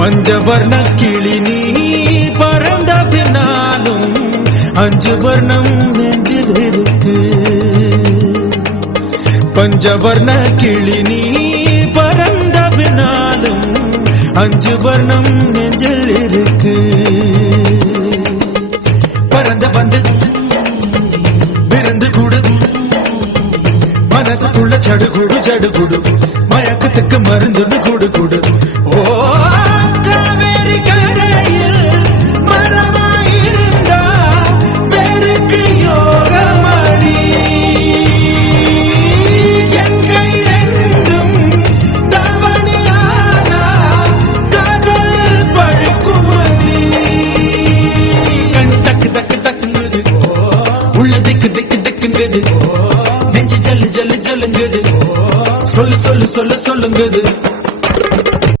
பஞ்சவர்ண கிளி நீ பறந்த பின்னாலும் 5 வர்ணம் நெஞ்சில் இருக்கு. பஞ்சவர்ண கிளி நீ பறந்த பின்னாலும் 5 வர்ணம் நெஞ்சில் இருக்கு. பறந்த வந்து விருந்து கூடு மனசுக்குள்ள சடுகுடு சடுகுடு மயக்கத்துக்கு மருந்துன்னு கூடு கூடு. ஓ காவேரி கரையில் மரமாயிருந்தா வேருக்கு யோகமடி. என் கை ரெண்டும் தவணியானா காதல் பழுக்குமடி. கண் தக்கு தக்கு தக்குங்குது, உள்ள திக்கு திக்கு திக்குங்குது, நெஞ்சு ஜல்லு ஜல்லு ஜல்லுங்குது, சொல்லு சொல்லு சொல்லு சொல்லுங்குது.